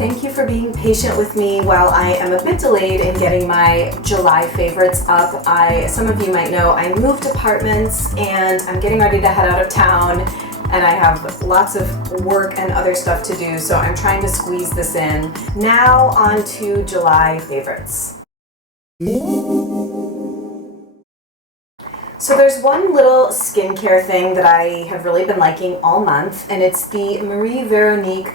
Thank you for being patient with me while I am a bit delayed in getting my July favorites up. Some of you might know I moved apartments and I'm getting ready to head out of town, and I have lots of work and other stuff to do, so I'm trying to squeeze this in. Now on to July favorites. So there's one little skincare thing that I have really been liking all month, and it's the Veronique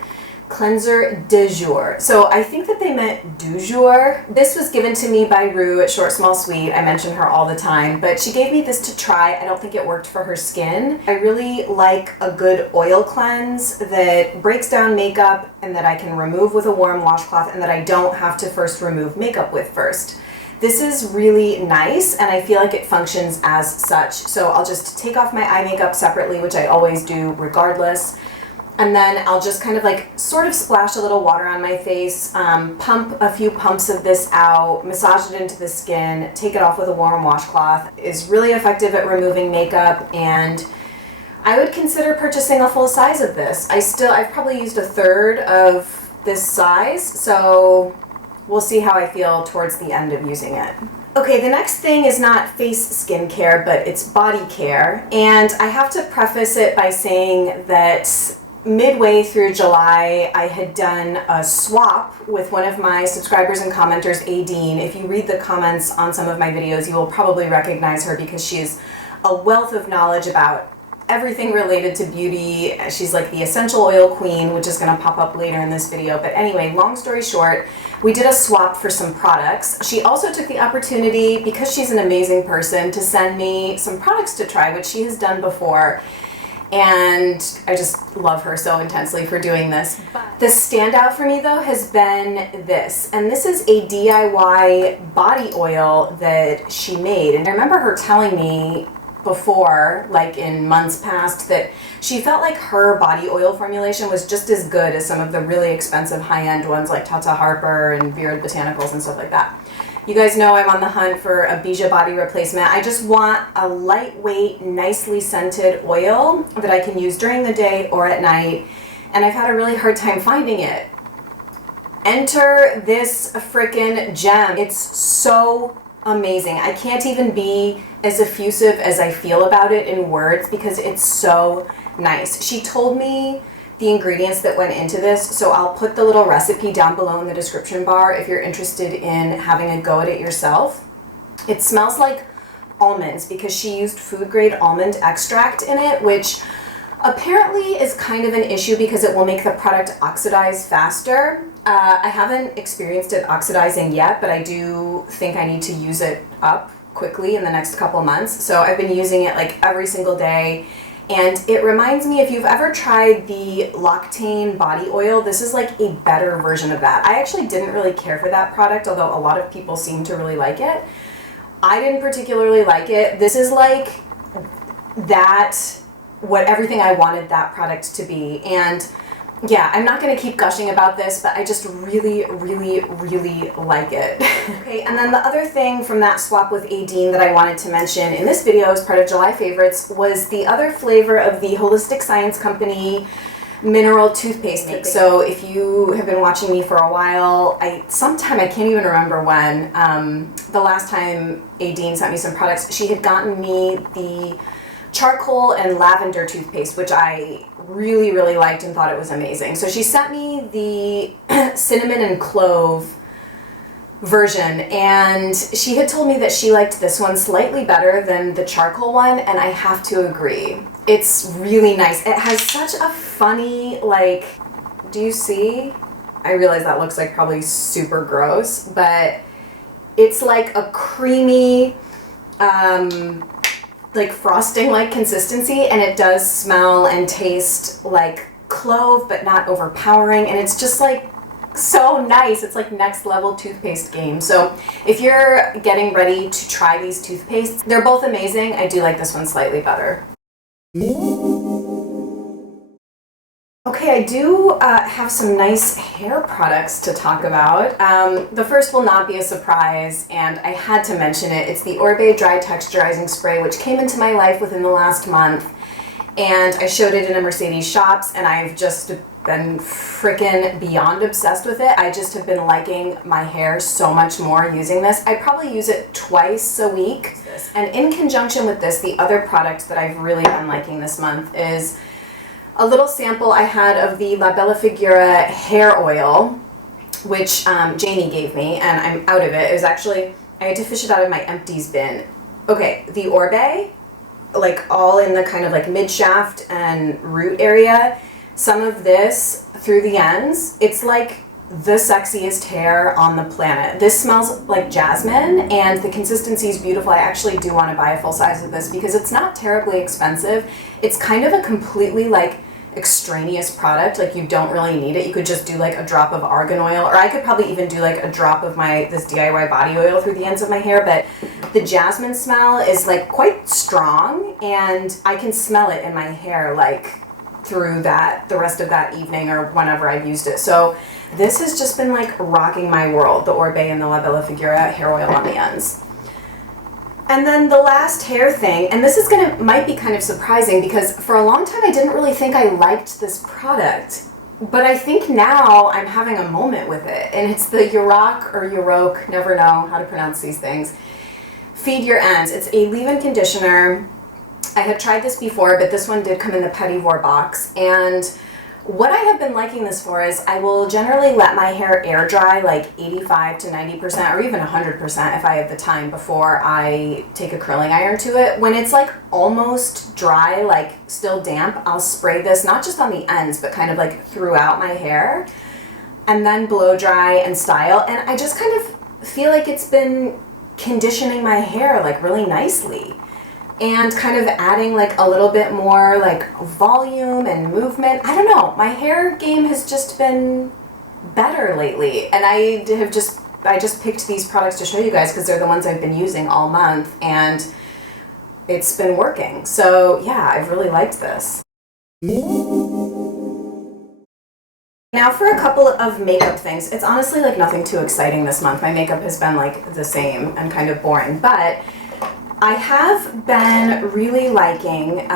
Cleanser de Jour. So I think that they meant du jour. This was given to me by Rue at Short Small Sweet. I mention her all the time, but she gave me this to try. I don't think it worked for her skin. I really like a good oil cleanse that breaks down makeup and that I can remove with a warm washcloth and that I don't have to first remove makeup with first. This is really nice, and I feel like it functions as such. So I'll just take off my eye makeup separately, which I always do regardless. And then I'll just kind of like sort of splash a little water on my face, pump a few pumps of this out, massage it into the skin, take it off with a warm washcloth. Is really effective at removing makeup, and I would consider purchasing a full size of this. I've probably used a third of this size, so we'll see how I feel towards the end of using it. Okay, the next thing is not face skincare, but it's body care. And I have to preface it by saying that midway through July, I had done a swap with one of my subscribers and commenters, Adine. If you read the comments on some of my videos, you will probably recognize her because she's a wealth of knowledge about everything related to beauty. She's like the essential oil queen, which is going to pop up later in this video. But anyway, long story short, we did a swap for some products. She also took the opportunity, because she's an amazing person, to send me some products to try, which she has done before. And I just love her so intensely for doing this. The standout for me though has been this, and this is a DIY body oil that she made. And I remember her telling me before, like in months past, that she felt like her body oil formulation was just as good as some of the really expensive high-end ones like Tata Harper and Vera Botanicals and stuff like that. You guys know I'm on the hunt for a Bijah body replacement. I just want a lightweight, nicely scented oil that I can use during the day or at night, and I've had a really hard time finding it. Enter this frickin' gem. It's so amazing. I can't even be as effusive as I feel about it in words because it's so nice. She told me the ingredients that went into this, so I'll put the little recipe down below in the description bar if you're interested in having a go at it yourself. It smells like almonds because she used food grade almond extract in it, which apparently is kind of an issue because it will make the product oxidize faster. I haven't experienced it oxidizing yet, but I do think I need to use it up quickly in the next couple months. So I've been using it like every single day. And it reminds me, if you've ever tried the Loctane body oil, this is like a better version of that. I actually didn't really care for that product, although a lot of people seem to really like it. I didn't particularly like it. This is like everything I wanted that product to be. And yeah, I'm not going to keep gushing about this, but I just really, really, really like it. Okay, and then the other thing from that swap with Adine that I wanted to mention in this video as part of July favorites was the other flavor of the Holistic Science Company mineral toothpaste. So if you have been watching me for a while, sometime, I can't even remember when, the last time Adine sent me some products, she had gotten me the charcoal and lavender toothpaste, which I really, really liked and thought it was amazing. So she sent me the cinnamon and clove version, and she had told me that she liked this one slightly better than the charcoal one, and I have to agree. It's really nice. It has such a funny, like, do you see? I realize that looks like probably super gross, but it's like a creamy, like frosting-like consistency, and it does smell and taste like clove, but not overpowering, and it's just like so nice. It's like next level toothpaste game. So if you're getting ready to try these toothpastes, they're both amazing. I do like this one slightly better. Okay, I do have some nice hair products to talk about. The first will not be a surprise, and I had to mention it. It's the Oribe Dry Texturizing Spray, which came into my life within the last month. and I showed it in a Mercedes shops, and I've just been freaking beyond obsessed with it. I just have been liking my hair so much more using this. I probably use it twice a week. And in conjunction with this, the other product that I've really been liking this month is a little sample I had of the La Bella Figura hair oil, which Jamie gave me, and I'm out of it. It was actually, I had to fish it out of my empties bin. Okay, the Oribe, like all in the kind of like mid-shaft and root area, some of this through the ends, it's like the sexiest hair on the planet. This smells like jasmine, and the consistency is beautiful. I actually do want to buy a full size of this because it's not terribly expensive. It's kind of a completely like extraneous product. Like you don't really need it. You could just do like a drop of argan oil, or I could probably even do like a drop of this DIY body oil through the ends of my hair. But the jasmine smell is like quite strong, and I can smell it in my hair like through the rest of that evening or whenever I've used it. So this has just been like rocking my world, the Oribe and the La Bella Figura hair oil on the ends. And then the last hair thing, and this is might be kind of surprising because for a long time I didn't really think I liked this product, but I think now I'm having a moment with it, and it's the Yoroque, never know how to pronounce these things, Feed Your Ends. It's a leave-in conditioner. I had tried this before, but this one did come in the Petit Vour box, and what I have been liking this for is I will generally let my hair air dry like 85 to 90% or even 100% if I have the time before I take a curling iron to it. When it's like almost dry, like still damp, I'll spray this not just on the ends, but kind of like throughout my hair, and then blow dry and style. And I just kind of feel like it's been conditioning my hair like really nicely, and kind of adding like a little bit more like volume and movement. I don't know, my hair game has just been better lately, and I just picked these products to show you guys because they're the ones I've been using all month, and it's been working. So yeah, I've really liked this. Now for a couple of makeup things. It's honestly like nothing too exciting this month. My makeup has been like the same and kind of boring, but I have been really liking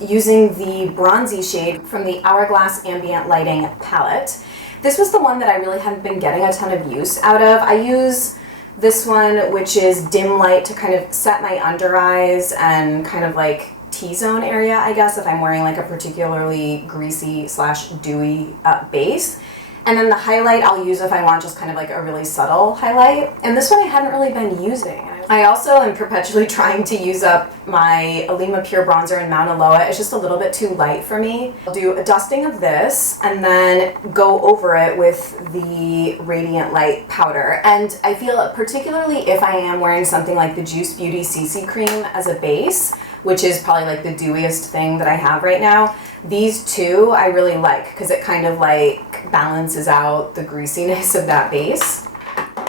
using the bronzy shade from the Hourglass Ambient Lighting palette. This was the one that I really hadn't been getting a ton of use out of. I use this one, which is dim light, to kind of set my under eyes and kind of like T-zone area, I guess, if I'm wearing like a particularly greasy / dewy base. And then the highlight I'll use if I want just kind of like a really subtle highlight. And this one I hadn't really been using. I also am perpetually trying to use up my Alima Pure Bronzer in Mauna Loa. It's just a little bit too light for me. I'll do a dusting of this and then go over it with the Radiant Light powder. And I feel particularly if I am wearing something like the Juice Beauty CC cream as a base, which is probably like the dewiest thing that I have right now, these two I really like because it kind of like balances out the greasiness of that base.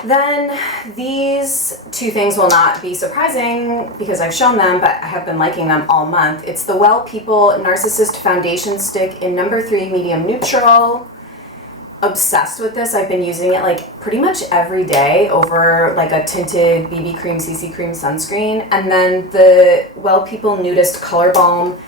Then these two things will not be surprising because I've shown them, but I have been liking them all month. It's the Well People Narcissist Foundation Stick in number 3 Medium Neutral. Obsessed with this. I've been using it like pretty much every day over like a tinted BB cream, CC cream sunscreen. And then the Well People Nudist Color Balm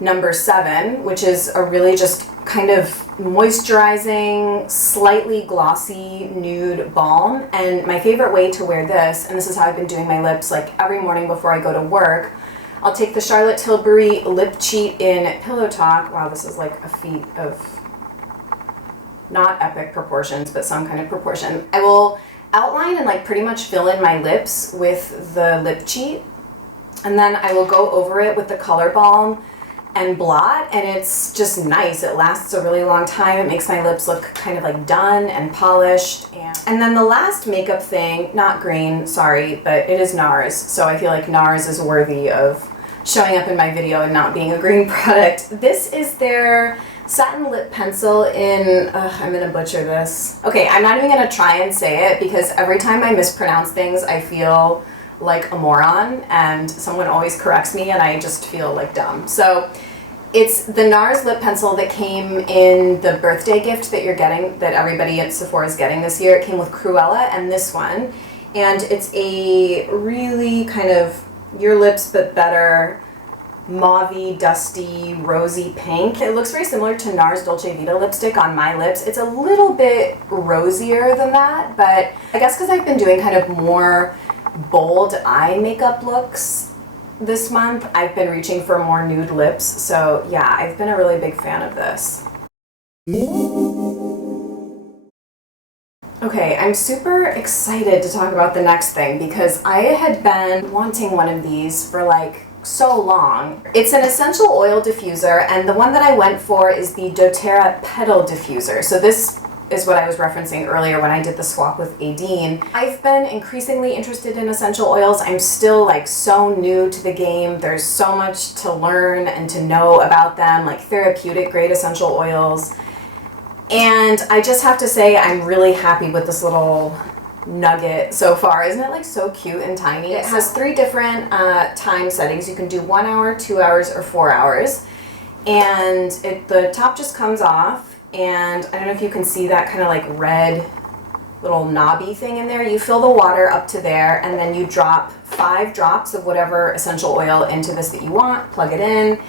number 7, which is a really just kind of moisturizing, slightly glossy nude balm. And my favorite way to wear this, and this is how I've been doing my lips like every morning before I go to work, I'll take the Charlotte Tilbury Lip Cheat in Pillow Talk. Wow, this is like a feat of not epic proportions, but some kind of proportion. I will outline and like pretty much fill in my lips with the Lip Cheat, and then I will go over it with the Color Balm and blot, and it's just nice. It lasts a really long time. It makes my lips look kind of like done and polished. And then the last makeup thing, not green, sorry, but it is NARS, so I feel like NARS is worthy of showing up in my video and not being a green product. This is their satin lip pencil in, I'm gonna butcher this. Okay, I'm not even gonna try and say it because every time I mispronounce things, I feel like a moron, and someone always corrects me and I just feel like dumb. So it's the NARS lip pencil that came in the birthday gift that you're getting, that everybody at Sephora is getting this year. It came with Cruella and this one, and it's a really kind of your lips but better mauvey, dusty, rosy pink. It looks very similar to NARS Dolce Vita lipstick on my lips. It's a little bit rosier than that, but I guess because I've been doing kind of more bold eye makeup looks this month, I've been reaching for more nude lips. So yeah, I've been a really big fan of this. Okay, I'm super excited to talk about the next thing because I had been wanting one of these for like so long. It's an essential oil diffuser, and the one that I went for is the doTerra Petal Diffuser. So this is what I was referencing earlier when I did the swap with Adine. I've been increasingly interested in essential oils. I'm still like so new to the game. There's so much to learn and to know about them, like therapeutic grade essential oils. And I just have to say I'm really happy with this little nugget so far. Isn't it like so cute and tiny? It has 3 different time settings. You can do 1 hour, 2 hours, or 4 hours. And the top just comes off, and I don't know if you can see that kind of like red little knobby thing in there. You fill the water up to there, and then you drop 5 drops of whatever essential oil into this that you want, plug it in,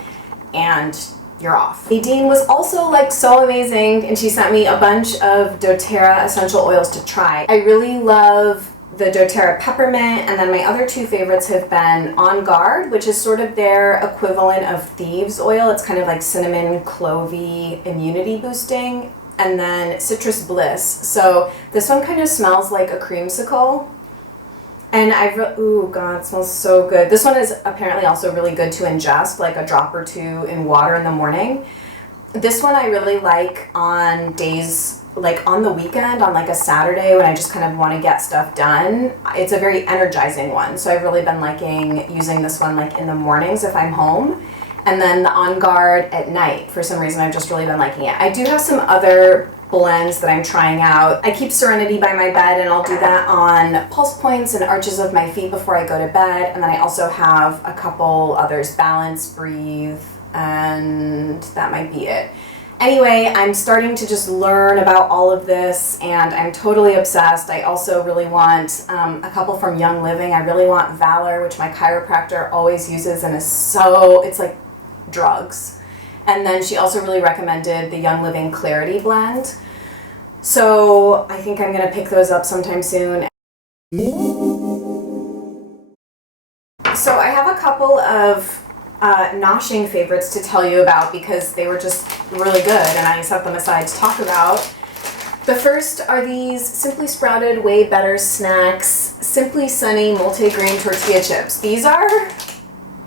and you're off. Adine was also like so amazing, and she sent me a bunch of doTerra essential oils to try. I really love the doTerra Peppermint, and then my other 2 favorites have been On Guard, which is sort of their equivalent of Thieves oil. It's kind of like cinnamon, clovey, immunity boosting, and then Citrus Bliss. So this one kind of smells like a creamsicle. And ooh, God, it smells so good. This one is apparently also really good to ingest, like a drop or 2 in water in the morning. This one I really like on days, like on the weekend, on like a Saturday when I just kind of want to get stuff done. It's a very energizing one. So I've really been liking using this one like in the mornings if I'm home. And then the On Guard at night. For some reason, I've just really been liking it. I do have some other blends that I'm trying out. I keep Serenity by my bed, and I'll do that on pulse points and arches of my feet before I go to bed. And then I also have a couple others, Balance, Breathe, and that might be it. Anyway, I'm starting to just learn about all of this, and I'm totally obsessed. I also really want a couple from Young Living. I really want Valor, which my chiropractor always uses, and it's like drugs. And then she also really recommended the Young Living Clarity blend. So I think I'm going to pick those up sometime soon. So I have a couple of noshing favorites to tell you about because they were just really good and I set them aside to talk about. The first are these Simply Sprouted Way Better Snacks Simply Sunny Multigrain Tortilla Chips. These are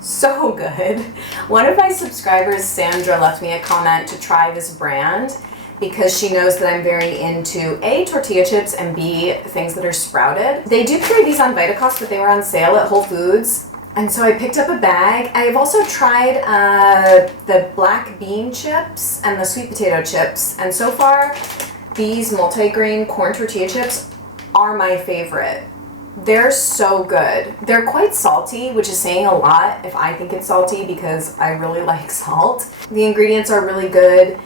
so good. One of my subscribers, Sandra, left me a comment to try this brand because she knows that I'm very into A, tortilla chips, and B, things that are sprouted. They do carry these on Vitacost, but they were on sale at Whole Foods, and so I picked up a bag. I've also tried the black bean chips and the sweet potato chips, and so far these multigrain corn tortilla chips are my favorite. They're so good. They're quite salty, which is saying a lot if I think it's salty because I really like salt. The ingredients are really good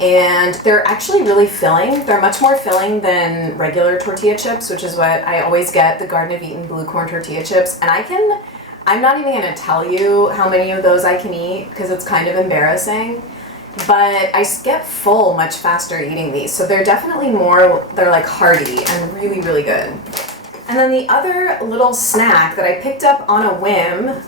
and they're actually really filling. They're much more filling than regular tortilla chips, which is what I always get, the Garden of Eden blue corn tortilla chips. And I'm not even going to tell you how many of those I can eat because it's kind of embarrassing. But I get full much faster eating these. So they're definitely they're like hearty and really, really good. And then the other little snack that I picked up on a whim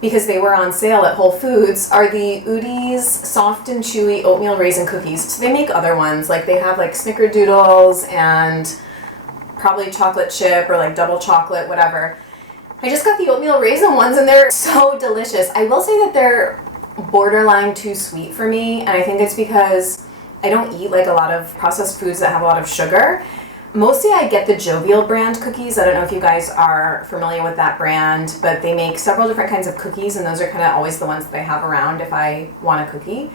because they were on sale at Whole Foods are the Udi's Soft and Chewy Oatmeal Raisin Cookies. So they make other ones, like they have like Snickerdoodles and probably chocolate chip or like double chocolate, whatever. I just got the oatmeal raisin ones and they're so delicious. I will say that they're borderline too sweet for me, and I think it's because I don't eat like a lot of processed foods that have a lot of sugar. Mostly I get the Jovial brand cookies. I don't know if you guys are familiar with that brand, but they make several different kinds of cookies, and those are kind of always the ones that I have around if I want a cookie.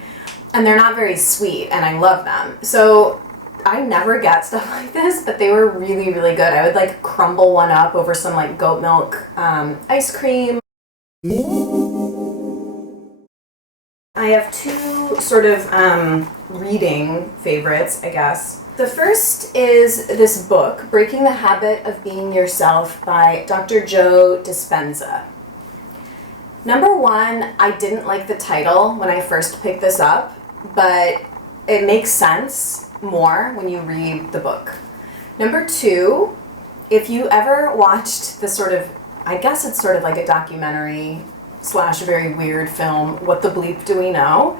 And they're not very sweet, and I love them. So I never get stuff like this, but they were really, really good. I would like crumble one up over some like goat milk ice cream. I have 2 sort of reading favorites, I guess. The first is this book, Breaking the Habit of Being Yourself by Dr. Joe Dispenza. Number one, I didn't like the title when I first picked this up, but it makes sense more when you read the book. Number two, if you ever watched the sort of, I guess it's sort of like a documentary / very weird film, What the Bleep Do We Know?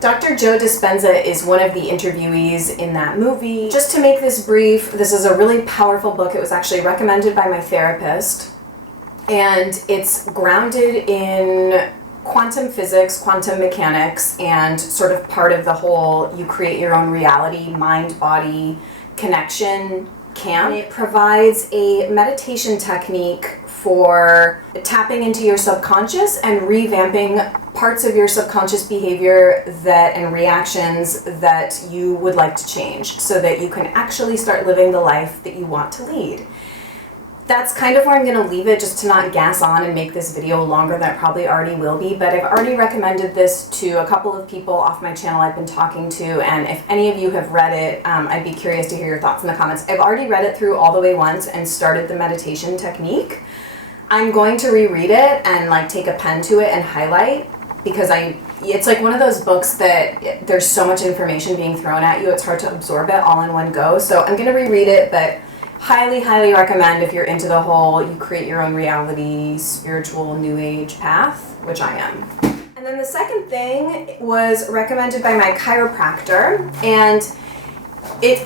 Dr. Joe Dispenza is one of the interviewees in that movie. Just to make this brief, this is a really powerful book. It was actually recommended by my therapist, and it's grounded in quantum physics, quantum mechanics, and sort of part of the whole you create your own reality, mind-body connection camp. It provides a meditation technique for tapping into your subconscious and revamping parts of your subconscious behavior and reactions that you would like to change so that you can actually start living the life that you want to lead. That's kind of where I'm going to leave it, just to not gas on and make this video longer than it probably already will be, but I've already recommended this to a couple of people off my channel I've been talking to, and if any of you have read it, I'd be curious to hear your thoughts in the comments. I've already read it through all the way once and started the meditation technique. I'm going to reread it and like take a pen to it and highlight, because it's like one of those books that there's so much information being thrown at you, it's hard to absorb it all in one go. So I'm going to reread it, but highly, highly recommend if you're into the whole you create your own reality, spiritual new age path, which I am. And then the second thing was recommended by my chiropractor, and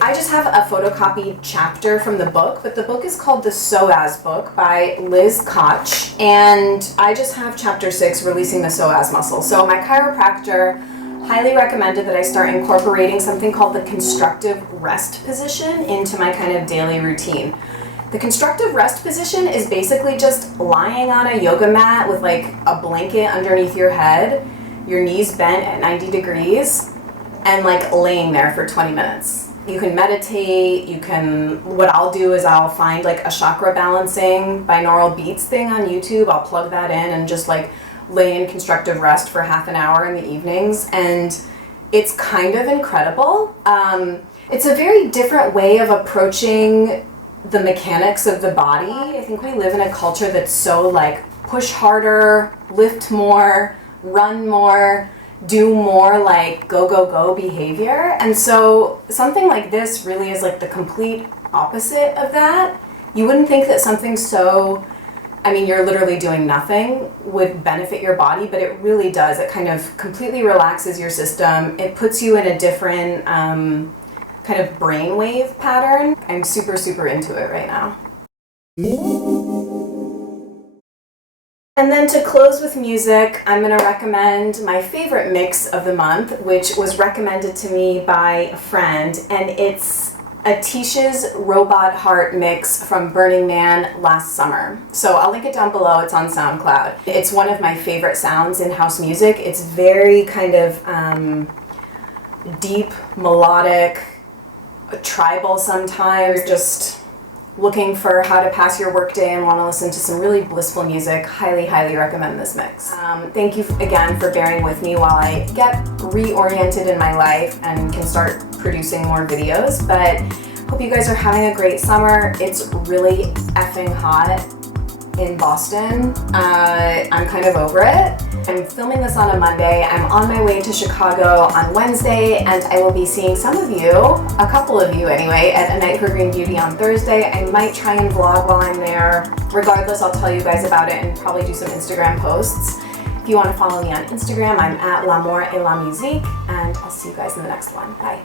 I just have a photocopied chapter from the book, but the book is called The Psoas Book by Liz Koch, and I just have chapter 6, Releasing the Psoas Muscle. So my chiropractor highly recommended that I start incorporating something called the constructive rest position into my kind of daily routine. The constructive rest position is basically just lying on a yoga mat with like a blanket underneath your head, your knees bent at 90 degrees, and like laying there for 20 minutes. You can meditate, what I'll do is I'll find like a chakra balancing binaural beats thing on YouTube, I'll plug that in and just like lay in constructive rest for half an hour in the evenings, and it's kind of incredible. It's a very different way of approaching the mechanics of the body. I think we live in a culture that's so like push harder, lift more, run more, do more like go, go, go behavior. And so something like this really is like the complete opposite of that. You wouldn't think that something so, I mean, you're literally doing nothing, would benefit your body, but it really does. It kind of completely relaxes your system. It puts you in a different kind of brainwave pattern. I'm super, super into it right now. And then to close with music, I'm going to recommend my favorite mix of the month, which was recommended to me by a friend, and it's Atish's Robot Heart mix from Burning Man last summer. So I'll link it down below, it's on SoundCloud. It's one of my favorite sounds in house music. It's very kind of deep, melodic, tribal sometimes, just looking for how to pass your workday and want to listen to some really blissful music. Highly, highly recommend this mix. Thank you again for bearing with me while I get reoriented in my life and can start producing more videos, but hope you guys are having a great summer. It's really effing hot in Boston. I'm kind of over it. I'm filming this on a Monday. I'm on my way to Chicago on Wednesday, and I will be seeing some of you, a couple of you anyway, at A Night for Green Beauty on Thursday. I might try and vlog while I'm there. Regardless, I'll tell you guys about it and probably do some Instagram posts. If you want to follow me on Instagram, I'm at L'amour et la musique, and I'll see you guys in the next one. Bye.